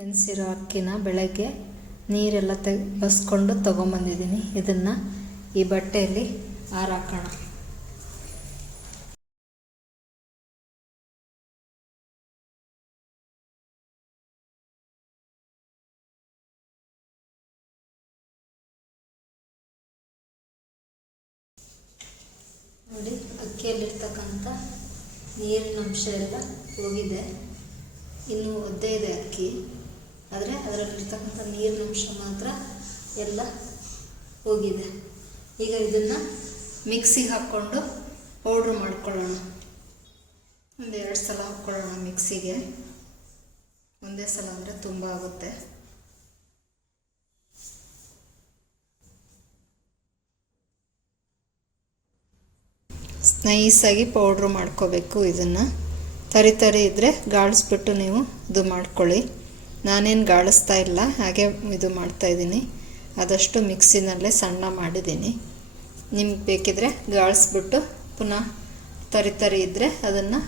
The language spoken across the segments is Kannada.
ನೆನೆಸಿರೋ ಅಕ್ಕಿನ ಬೆಳಗ್ಗೆ ನೀರೆಲ್ಲ ಬಸ್ಕೊಂಡು ತೊಗೊಂಬಂದಿದ್ದೀನಿ. ಇದನ್ನು ಈ ಬಟ್ಟೆಯಲ್ಲಿ ಆರಾಕೋಣ. ನೋಡಿ, ಅಕ್ಕಿಯಲ್ಲಿರ್ತಕ್ಕಂಥ ನೀರಿನ ಅಂಶ ಎಲ್ಲ ಹೋಗಿದೆ. ಇನ್ನೂ ಒದ್ದೆ ಇದೆ ಅಕ್ಕಿ, ಆದರೆ ಅದರಲ್ಲಿರ್ತಕ್ಕಂಥ ನೀರಿನ ಅಂಶ ಮಾತ್ರ ಎಲ್ಲ ಹೋಗಿದೆ. ಈಗ ಇದನ್ನು ಮಿಕ್ಸಿಗೆ ಹಾಕ್ಕೊಂಡು ಪೌಡ್ರ್ ಮಾಡ್ಕೊಳ್ಳೋಣ. ಒಂದೆರಡು ಸಲ ಹಾಕ್ಕೊಳ್ಳೋಣ ಮಿಕ್ಸಿಗೆ. ಒಂದೇ ಸಲ ಅಂದರೆ ತುಂಬ ಆಗುತ್ತೆ. ನೈಸಾಗಿ ಪೌಡ್ರು ಮಾಡ್ಕೋಬೇಕು. ಇದನ್ನು ತರಿ ಇದ್ದರೆ ಗಾಳಿಸ್ಬಿಟ್ಟು ನೀವು ಇದು ಮಾಡ್ಕೊಳ್ಳಿ. ನಾನೇನು ಗಾಳಿಸ್ತಾ ಇಲ್ಲ, ಹಾಗೆ ಇದು ಮಾಡ್ತಾಯಿದ್ದೀನಿ. ಆದಷ್ಟು ಮಿಕ್ಸಿನಲ್ಲೇ ಸಣ್ಣ ಮಾಡಿದ್ದೀನಿ. ನಿಮ್ಗೆ ಬೇಕಿದ್ರೆ ಗಾಳಿಸ್ಬಿಟ್ಟು ಪುನಃ ತರಿ ಇದ್ದರೆ ಅದನ್ನು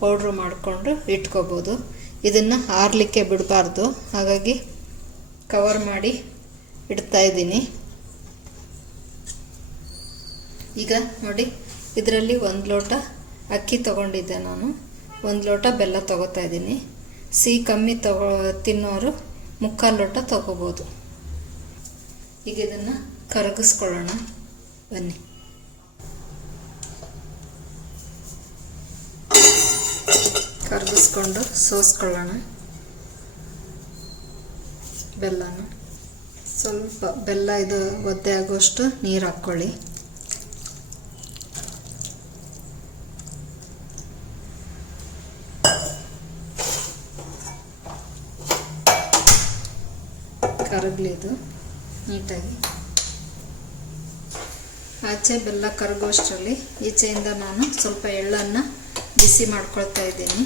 ಪೌಡ್ರು ಮಾಡಿಕೊಂಡು ಇಟ್ಕೋಬೋದು. ಇದನ್ನು ಆರಲಿಕ್ಕೆ ಬಿಡಬಾರ್ದು, ಹಾಗಾಗಿ ಕವರ್ ಮಾಡಿ ಇಡ್ತಾಯಿದ್ದೀನಿ. ಈಗ ನೋಡಿ, ಇದರಲ್ಲಿ 1 ಲೋಟ ಅಕ್ಕಿ ತೊಗೊಂಡಿದ್ದೆ ನಾನು. 1 ಲೋಟ ಬೆಲ್ಲ ತೊಗೋತಾ ಇದ್ದೀನಿ. ಸಿಹಿ ಕಮ್ಮಿ ತಿನ್ನೋರು 3/4 ಲೋಟ ತೊಗೋಬೋದು. ಈಗ ಇದನ್ನು ಕರಗಿಸ್ಕೊಳ್ಳೋಣ ಬನ್ನಿ. ಕರಗಿಸ್ಕೊಂಡು ಸೋಸ್ಕೊಳ್ಳೋಣ ಬೆಲ್ಲನ. ಸ್ವಲ್ಪ ಬೆಲ್ಲ ಇದು ಒದ್ದೆ ಆಗುವಷ್ಟು ನೀರು ಹಾಕ್ಕೊಳ್ಳಿ. ಕರಗಲಿದು ನೀಟಾಗಿ. ಆಚೆ ಬೆಲ್ಲ ಕರಗುವಷ್ಟರಲ್ಲಿ ಈಚೆಯಿಂದ ನಾನು ಸ್ವಲ್ಪ ಎಳ್ಳನ್ನು ಬಿಸಿ ಮಾಡ್ಕೊಳ್ತಾ ಇದ್ದೀನಿ.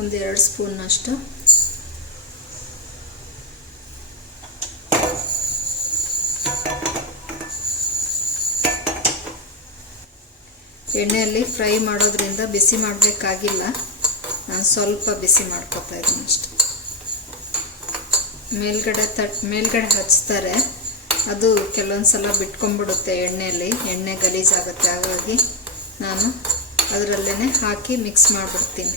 1-2 ಸ್ಪೂನ್ನಷ್ಟು. ಎಣ್ಣೆಯಲ್ಲಿ ಫ್ರೈ ಮಾಡೋದ್ರಿಂದ ಬಿಸಿ ಮಾಡಬೇಕಾಗಿಲ್ಲ, ನಾನು ಸ್ವಲ್ಪ ಬಿಸಿ ಮಾಡ್ಕೊತಾ ಇದ್ದೀನಿ ಅಷ್ಟೆ. ಮೇಲ್ಗಡೆ ಹಚ್ತಾರೆ, ಅದು ಕೆಲವೊಂದು ಸಲ ಬಿಟ್ಕೊಂಡ್ಬಿಡುತ್ತೆ ಎಣ್ಣೆಯಲ್ಲಿ, ಎಣ್ಣೆ ಗಲೀಜಾಗುತ್ತೆ. ಹಾಗಾಗಿ ನಾನು ಅದರಲ್ಲೇ ಹಾಕಿ ಮಿಕ್ಸ್ ಮಾಡಿಬಿಡ್ತೀನಿ.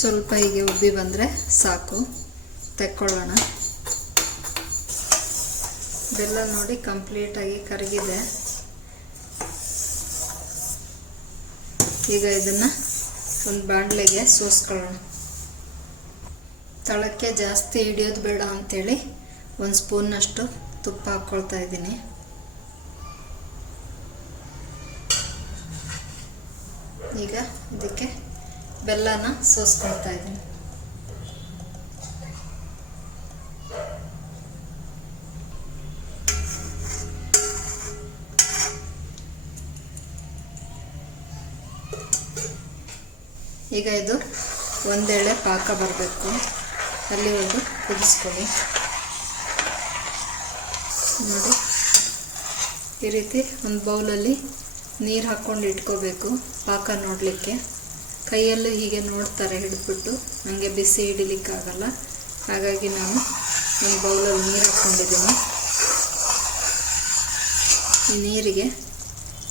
ಸ್ವಲ್ಪ ಹೀಗೆ ಉಬ್ಬಿ ಬಂದರೆ ಸಾಕು, ತೆಕ್ಕೊಳ್ಳೋಣ. ಬೆಲ್ಲ ನೋಡಿ ಕಂಪ್ಲೀಟಾಗಿ ಕರಗಿದೆ. ಈಗ ಇದನ್ನು ಒಂದು ಬಾಣಲೆಗೆ ಸೋಸ್ಕೊಳ್ಳೋಣ. ತಳಕ್ಕೆ ಜಾಸ್ತಿ ಹಿಡಿಯೋದು ಬೇಡ ಅಂಥೇಳಿ 1 ಸ್ಪೂನ್ನಷ್ಟು ತುಪ್ಪ ಹಾಕ್ಕೊಳ್ತಾ ಇದ್ದೀನಿ. ಈಗ ಇದಕ್ಕೆ ಬೆಲ್ಲನ ಸೋಸ್ಕೊಳ್ತಾ ಇದ್ದೀನಿ. ಈಗ ಇದು ಒಂದೆಳೆ ಪಾಕ ಬರಬೇಕು, ಅಲ್ಲಿವರೆಗೂ ಕುದಿಸ್ಕೊಳ್ಳಿ. ನೋಡಿ, ಈ ರೀತಿ ಒಂದು ಬೌಲಲ್ಲಿ ನೀರು ಹಾಕ್ಕೊಂಡು ಇಟ್ಕೋಬೇಕು ಪಾಕ ನೋಡಲಿಕ್ಕೆ. ಕೈಯಲ್ಲೂ ಹೀಗೆ ನೋಡ್ತಾರೆ ಹಿಡಿದ್ಬಿಟ್ಟು, ನನಗೆ ಬಿಸಿ ಹಿಡಿಲಿಕ್ಕಾಗಲ್ಲ. ಹಾಗಾಗಿ ನಾನು ಒಂದು ಬೌಲಲ್ಲಿ ನೀರು ಹಾಕ್ಕೊಂಡಿದ್ದೀನಿ. ಈ ನೀರಿಗೆ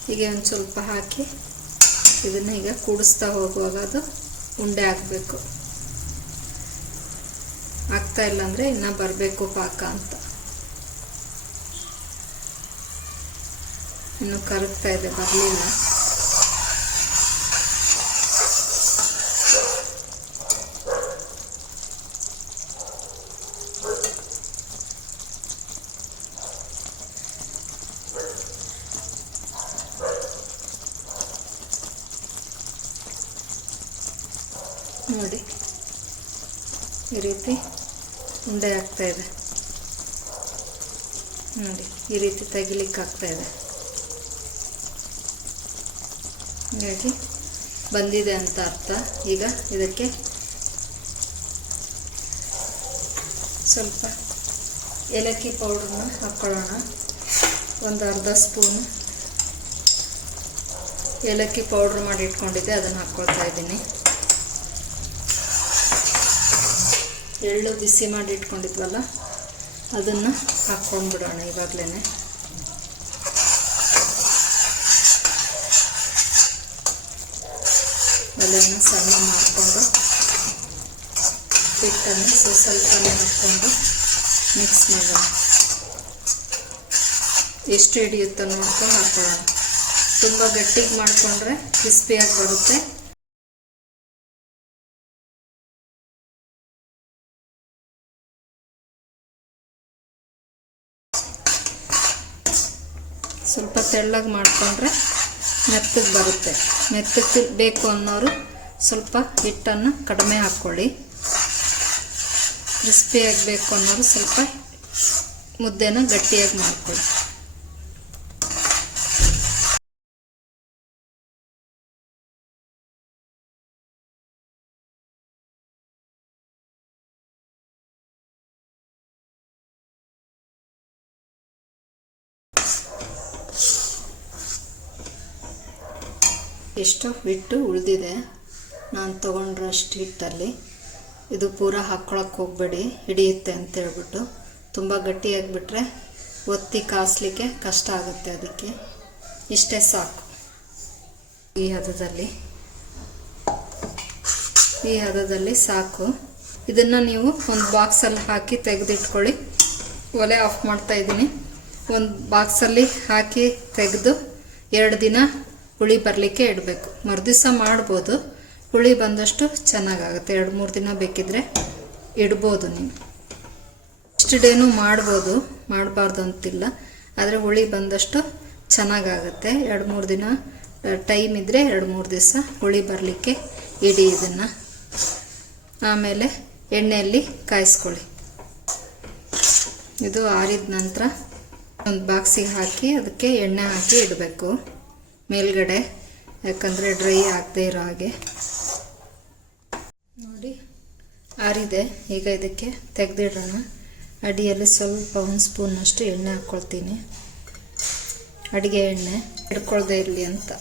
ಹೀಗೆ ಒಂದು ಸ್ವಲ್ಪ ಹಾಕಿ ಇದನ್ನು ಈಗ ಕೂಡಿಸ್ತಾ ಹೋಗುವಾಗ ಅದು ಉಂಡೆ ಆಗಬೇಕು. ಆಗ್ತಾ ಇಲ್ಲ ಅಂದರೆ ಇನ್ನೂ ಬರಬೇಕು ಪಾಕ ಅಂತ. ಇನ್ನು ಕರಗ್ತಾ ಇದೆ, ಬರಲಿಲ್ಲ. ನೋಡಿ, ಈ ರೀತಿ ಉಂಡೆ ಆಗ್ತಾ ಇದೆ. ನೋಡಿ, ಈ ರೀತಿ ತೆಗಿಲಿಕ್ಕಾಗ್ತಾ ಇದೆ. ಹಾಗಾಗಿ ಬಂದಿದೆ ಅಂತ ಅರ್ಥ. ಈಗ ಇದಕ್ಕೆ ಸ್ವಲ್ಪ ಏಲಕ್ಕಿ ಪೌಡ್ರನ್ನ ಹಾಕ್ಕೊಳ್ಳೋಣ. ಒಂದು ಅರ್ಧ ಸ್ಪೂನ್ ಏಲಕ್ಕಿ ಪೌಡ್ರ್ ಮಾಡಿ ಇಟ್ಕೊಂಡಿದ್ದೆ, ಅದನ್ನು ಹಾಕ್ಕೊಳ್ತಾ ಇದ್ದೀನಿ. ಎಳ್ಳು ಬಿಸಿ ಮಾಡಿ ಇಟ್ಕೊಂಡಿದ್ವಲ್ಲ ಅದನ್ನು ಹಾಕ್ಕೊಂಡ್ಬಿಡೋಣ ಇವಾಗಲೇ. ಒಲೆಯನ್ನು ಸಣ್ಣ ಮಾಡಿಕೊಂಡು ಹಿಟ್ಟನ್ನು ಸ್ವಲ್ಪನೇ ಹಾಕ್ಕೊಂಡು ಮಿಕ್ಸ್ ಮಾಡೋಣ. ಎಷ್ಟು ಹಿಡಿಯುತ್ತೋ ನೋಡ್ಕೊಂಡು ಹಾಕೊಳ್ಳೋಣ. ತುಂಬ ಗಟ್ಟಿಗೆ ಮಾಡಿಕೊಂಡ್ರೆ ಕ್ರಿಸ್ಪಿಯಾಗಿ ಬರುತ್ತೆ. ಸ್ವಲ್ಪ ತೆಳ್ಳಗೆ ಮಾಡಿಕೊಂಡ್ರೆ ಮೆತ್ತಗೆ ಬರುತ್ತೆ. ಮೆತ್ತಗೆ ಬೇಕು ಅನ್ನೋರು ಸ್ವಲ್ಪ ಹಿಟ್ಟನ್ನು ಕಡಿಮೆ ಹಾಕ್ಕೊಳ್ಳಿ. ಕ್ರಿಸ್ಪಿಯಾಗಿ ಬೇಕು ಅನ್ನೋರು ಸ್ವಲ್ಪ ಮುದ್ದೆನ ಗಟ್ಟಿಯಾಗಿ ಮಾಡ್ಕೊಳ್ಳಿ. ಎಷ್ಟು ಹಿಟ್ಟು ಉಳಿದಿದೆ ನಾನು ತೊಗೊಂಡ್ರಷ್ಟು ಹಿಟ್ಟಲ್ಲಿ. ಇದು ಪೂರ ಹಾಕ್ಕೊಳಕ್ಕೆ ಹೋಗಬೇಡಿ, ಹಿಡಿಯುತ್ತೆ ಅಂತೇಳ್ಬಿಟ್ಟು. ತುಂಬ ಗಟ್ಟಿಯಾಗಿಬಿಟ್ರೆ ಒತ್ತಿ ಕಾಸಲಿಕ್ಕೆ ಕಷ್ಟ ಆಗುತ್ತೆ. ಅದಕ್ಕೆ ಇಷ್ಟೇ ಸಾಕು. ಈ ಹದದಲ್ಲಿ ಸಾಕು. ಇದನ್ನು ನೀವು ಒಂದು ಬಾಕ್ಸಲ್ಲಿ ಹಾಕಿ ತೆಗೆದಿಟ್ಕೊಳ್ಳಿ. ಒಲೆ ಆಫ್ ಮಾಡ್ತಾಯಿದ್ದೀನಿ. ಒಂದು ಬಾಕ್ಸಲ್ಲಿ ಹಾಕಿ ತೆಗೆದು 2 ದಿನ ಹುಳಿ ಬರಲಿಕ್ಕೆ ಇಡಬೇಕು. ಮರುದಿವಸ ಮಾಡ್ಬೋದು, ಹುಳಿ ಬಂದಷ್ಟು ಚೆನ್ನಾಗಾಗುತ್ತೆ. 2-3 ದಿನ ಬೇಕಿದ್ರೆ ಇಡ್ಬೋದು. ನೀವು ಇಷ್ಟು ಡೇನೂ ಮಾಡ್ಬೋದು, ಮಾಡಬಾರ್ದು ಅಂತಿಲ್ಲ. ಆದರೆ ಹುಳಿ ಬಂದಷ್ಟು ಚೆನ್ನಾಗಾಗುತ್ತೆ. 2-3 ದಿನ ಟೈಮ್ ಇದ್ದರೆ 2-3 ದಿವಸ ಹುಳಿ ಬರಲಿಕ್ಕೆ ಇಡಿ ಇದನ್ನು. ಆಮೇಲೆ ಎಣ್ಣೆಯಲ್ಲಿ ಕಾಯಿಸ್ಕೊಳ್ಳಿ. ಇದು ಆರಿದ ನಂತರ ಒಂದು ಬಾಕ್ಸಿಗೆ ಹಾಕಿ ಅದಕ್ಕೆ ಎಣ್ಣೆ ಹಾಕಿ ಇಡಬೇಕು ಮೇಲ್ಗಡೆ, ಯಾಕಂದರೆ ಡ್ರೈ ಆಗದೆ ಇರೋ ಹಾಗೆ. ನೋಡಿ ಆರಿದೆ. ಈಗ ಇದಕ್ಕೆ ತೆಗೆದಿಡೋಣ. ಅಡಿಯಲ್ಲಿ ಸ್ವಲ್ಪ 1 ಸ್ಪೂನಷ್ಟು ಎಣ್ಣೆ ಹಾಕ್ಕೊಳ್ತೀನಿ. ಅಡುಗೆ ಎಣ್ಣೆ ಹಿಡ್ಕೊಳ್ದೇ ಇರಲಿ ಅಂತ,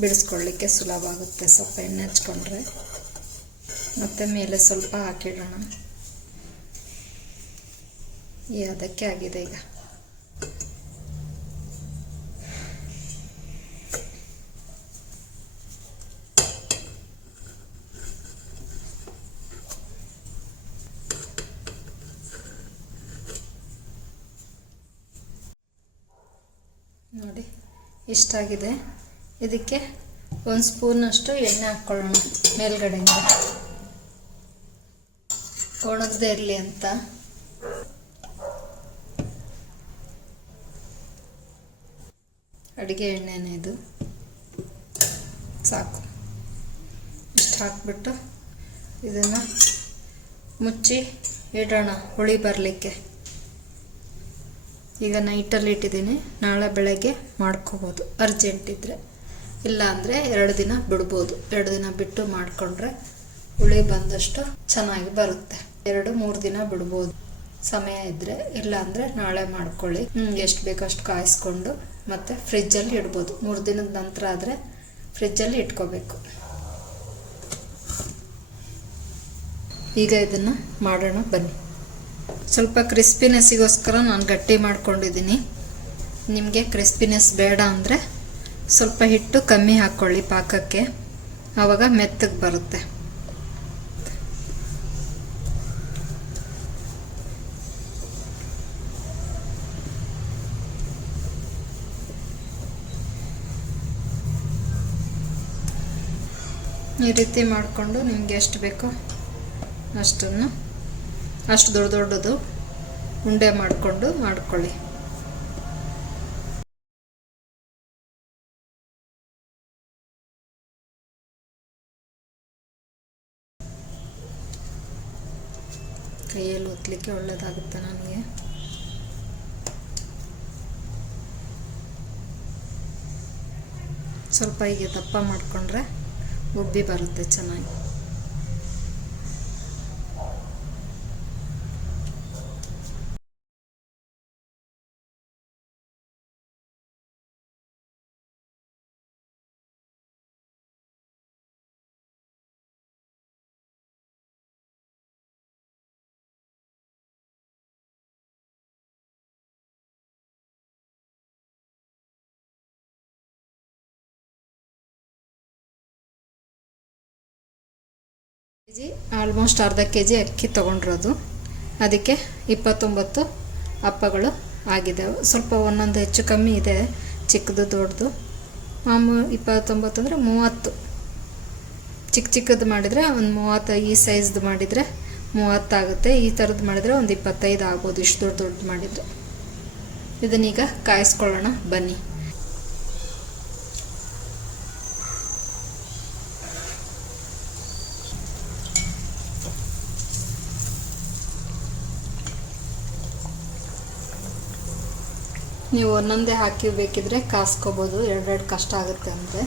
ಬಿಡಿಸ್ಕೊಳ್ಳಿಕ್ಕೆ ಸುಲಭ ಆಗುತ್ತೆ ಸ್ವಲ್ಪ ಎಣ್ಣೆ ಹಚ್ಕೊಂಡ್ರೆ. ಮತ್ತು ಮೇಲೆ ಸ್ವಲ್ಪ ಹಾಕಿಡೋಣ. ಅದಕ್ಕೆ ಆಗಿದೆ ಈಗ. ನೋಡಿ ಇಷ್ಟಾಗಿದೆ. ಇದಕ್ಕೆ 1 ಸ್ಪೂನಷ್ಟು ಎಣ್ಣೆ ಹಾಕ್ಕೊಳ್ಳೋಣ ಮೇಲ್ಗಡೆಯಿಂದ, ಒಣಗದೇ ಇರಲಿ ಅಂತ. ಅಡುಗೆ ಎಣ್ಣೆನೇ ಇದು, ಸಾಕು. ಇಷ್ಟು ಹಾಕ್ಬಿಟ್ಟು ಇದನ್ನು ಮುಚ್ಚಿ ಇಡೋಣ ಹುಳಿ ಬರಲಿಕ್ಕೆ. ಈಗ ನೈಟಲ್ಲಿ ಇಟ್ಟಿದ್ದೀನಿ, ನಾಳೆ ಬೆಳಗ್ಗೆ ಮಾಡ್ಕೋಬೋದು ಅರ್ಜೆಂಟ್ ಇದ್ದರೆ. ಇಲ್ಲ ಅಂದರೆ 2 ದಿನ ಬಿಡ್ಬೋದು. 2 ದಿನ ಬಿಟ್ಟು ಮಾಡಿಕೊಂಡ್ರೆ ಹುಳಿ ಬಂದಷ್ಟು ಚೆನ್ನಾಗಿ ಬರುತ್ತೆ. 2-3 ದಿನ ಬಿಡ್ಬೋದು ಸಮಯ ಇದ್ದರೆ. ಇಲ್ಲ ಅಂದರೆ ನಾಳೆ ಮಾಡ್ಕೊಳ್ಳಿ. ಎಷ್ಟು ಬೇಕೋ ಅಷ್ಟು ಕಾಯಿಸ್ಕೊಂಡು ಮತ್ತು ಫ್ರಿಜ್ಜಲ್ಲಿ ಇಡ್ಬೋದು. 3 ದಿನದ ನಂತರ ಆದರೆ ಫ್ರಿಜ್ಜಲ್ಲಿ ಇಟ್ಕೋಬೇಕು. ಈಗ ಇದನ್ನು ಮಾಡೋಣ ಬನ್ನಿ. ಸ್ವಲ್ಪ ಕ್ರಿಸ್ಪಿನೆಸ್ಸಿಗೋಸ್ಕರ ನಾನು ಗಟ್ಟಿ ಮಾಡ್ಕೊಂಡಿದ್ದೀನಿ. ನಿಮಗೆ ಕ್ರಿಸ್ಪಿನೆಸ್ ಬೇಡ ಅಂದರೆ ಸ್ವಲ್ಪ ಹಿಟ್ಟು ಕಮ್ಮಿ ಹಾಕ್ಕೊಳ್ಳಿ ಪಾಕಕ್ಕೆ, ಆವಾಗ ಮೆತ್ತಗೆ ಬರುತ್ತೆ. ಈ ರೀತಿ ಮಾಡಿಕೊಂಡು ನಿಮಗೆ ಎಷ್ಟು ಬೇಕೋ ಅಷ್ಟು ದೊಡ್ಡದು ಉಂಡೆ ಮಾಡಿಕೊಂಡು ಮಾಡ್ಕೊಳ್ಳಿ. ಕೈಯಲ್ಲಿ ಒತ್ತಲಿಕ್ಕೆ ಒಳ್ಳೆಯದಾಗುತ್ತೆ ನನಗೆ. ಸ್ವಲ್ಪ ಹೀಗೆ ದಪ್ಪ ಮಾಡಿಕೊಂಡ್ರೆ ಉಬ್ಬಿ ಬರುತ್ತೆ ಚೆನ್ನಾಗಿ. ಆಲ್ಮೋಸ್ಟ್ ಅರ್ಧ kg ಅಕ್ಕಿ ತೊಗೊಂಡಿರೋದು. ಅದಕ್ಕೆ 29 ಅಪ್ಪಗಳು ಆಗಿದೆ. ಸ್ವಲ್ಪ ಒಂದೊಂದು ಹೆಚ್ಚು ಕಮ್ಮಿ ಇದೆ, ಚಿಕ್ಕದು ದೊಡ್ಡದು. ಮಾಮೂಲು 29 ಅಂದರೆ 30. ಚಿಕ್ಕದು ಮಾಡಿದರೆ ಒಂದು 30, ಈ ಸೈಜ್ದು ಮಾಡಿದರೆ 30 ಆಗುತ್ತೆ. ಈ ಥರದ್ದು ಮಾಡಿದರೆ ಒಂದು 25 ಆಗ್ಬೋದು, ಇಷ್ಟು ದೊಡ್ಡದು ಮಾಡಿದರೆ. ಇದನ್ನೀಗ ಕಾಯಿಸ್ಕೊಳ್ಳೋಣ ಬನ್ನಿ. ನೀವು ಒಂದೊಂದೇ ಹಾಕಿ ಬೇಕಿದ್ರೆ ಕಾಸ್ಕೋಬೋದು, ಎರಡೆರಡು ಕಷ್ಟ ಆಗುತ್ತೆ ಅಂದರೆ.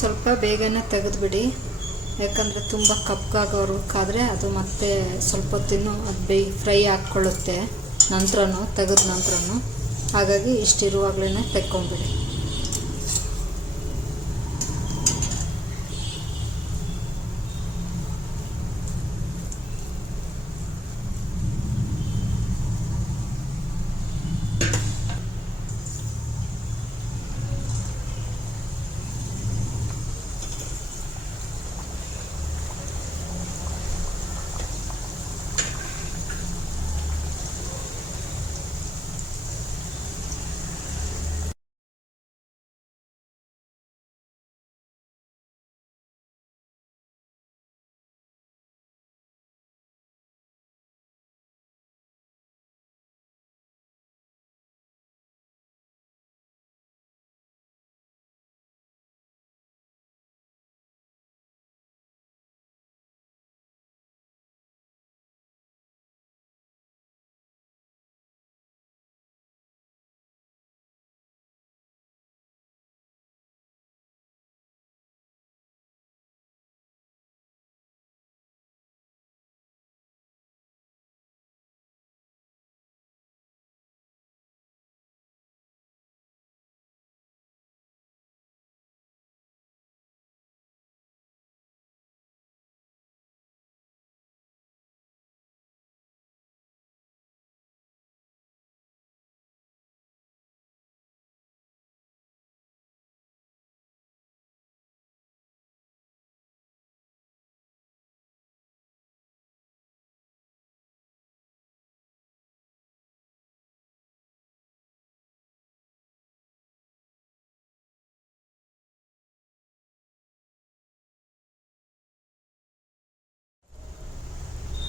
ಸ್ವಲ್ಪ ಬೇಗನೆ ತೆಗೆದುಬಿಡಿ, ಯಾಕಂದರೆ ತುಂಬ ಕಪ್ಪಾಗೋರ್ಕಾದ್ರೆ ಅದು ಮತ್ತೆ ಸ್ವಲ್ಪ ಹೊತ್ತಿನೂ ಅದು ಫ್ರೈ ಹಾಕ್ಕೊಳ್ಳುತ್ತೆ ನಂತರನೂ, ತೆಗೆದ ನಂತರನೂ. ಹಾಗಾಗಿ ಇಷ್ಟಿರುವಾಗಲೇ ತೆಕ್ಕೊಂಬಿಡಿ.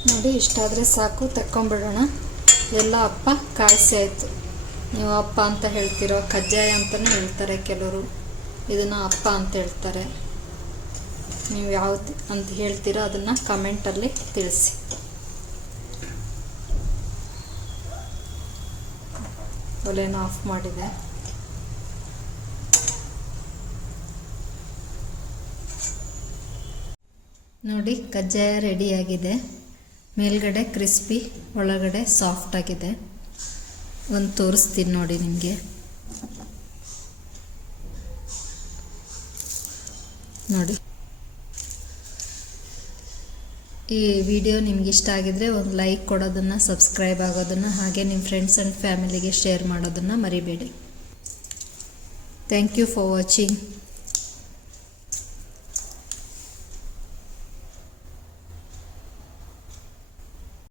ನೋಡಿ, ಇಷ್ಟಾದರೆ ಸಾಕು, ತೆಕ್ಕೊಂಬಿಡೋಣ. ಎಲ್ಲ ಅಪ್ಪ ಕಾಯಿಸಿ ಆಯಿತು. ನೀವು ಅಪ್ಪ ಅಂತ ಹೇಳ್ತಿರೋ, ಕಜ್ಜಾಯ ಅಂತಲೇ ಹೇಳ್ತಾರೆ ಕೆಲವರು, ಇದನ್ನು ಅಪ್ಪ ಅಂತ ಹೇಳ್ತಾರೆ. ನೀವು ಯಾವ್ದು ಅಂತ ಹೇಳ್ತೀರೋ ಅದನ್ನು ಕಮೆಂಟಲ್ಲಿ ತಿಳಿಸಿ. ಒಲೆನ ಆಫ್ ಮಾಡಿದೆ. ನೋಡಿ, ಕಜ್ಜಾಯ ರೆಡಿಯಾಗಿದೆ. ಮೇಲ್ಗಡೆ ಕ್ರಿಸ್ಪಿ, ಒಳಗಡೆ ಸಾಫ್ಟ್ ಆಗಿದೆ. ಒಂದು ತೋರಿಸ್ತೀನಿ ನೋಡಿ ನಿಮಗೆ. ನೋಡಿ, ಈ ವಿಡಿಯೋ ನಿಮ್ಗೆ ಇಷ್ಟ ಆಗಿದ್ರೆ ಒಂದು ಲೈಕ್ ಕೊಡೋದನ್ನು, ಸಬ್ಸ್ಕ್ರೈಬ್ ಆಗೋದನ್ನು, ಹಾಗೆ ನಿಮ್ಮ ಫ್ರೆಂಡ್ಸ್ ಆ್ಯಂಡ್ ಫ್ಯಾಮಿಲಿಗೆ ಶೇರ್ ಮಾಡೋದನ್ನು ಮರಿಬೇಡಿ. Thank you for watching.